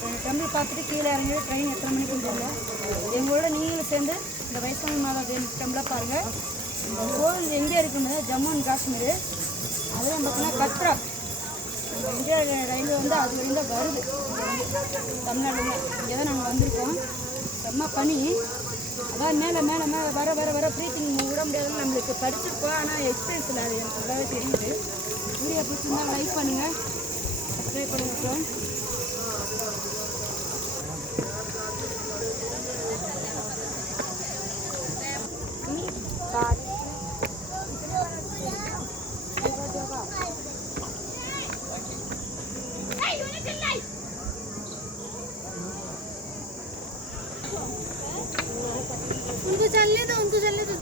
தம்பி பார்த்துட்டு கீழே இறங்கி ட்ரெயின் எத்தனை மணிக்கு தெரியல. எங்களோட நீங்களும் சேர்ந்து இந்த வைஷ்ணவ மாதா டெம்பிளை பாருங்கள். இந்த கோவில் எங்கே இருக்குன்னு ஜம்மு அண்ட் காஷ்மீர். அதெல்லாம் பார்த்தீங்கன்னா கத்ரா இந்தியா ரயில்வே வந்து அது வரையும் வருது தமிழ்நாடுல. இங்கே தான் நாங்கள் வந்திருக்கோம். செம்ம பனி. அதான் மேலே மேலே மேலே வர வர வர ப்ரீத்திங் விட முடியாதுன்னு நம்மளுக்கு படிச்சிருக்கோம். ஆனால் எக்ஸ்பீரியன்ஸ் இல்லை, அது எனக்கு நல்லாவே தெரியுது. வீடியோ பிடிச்சிருந்தா லைக் பண்ணுங்கள், சப்ஸ்கிரைப் பண்ணுங்கள். उनको चलने दो, उनको चलने दो।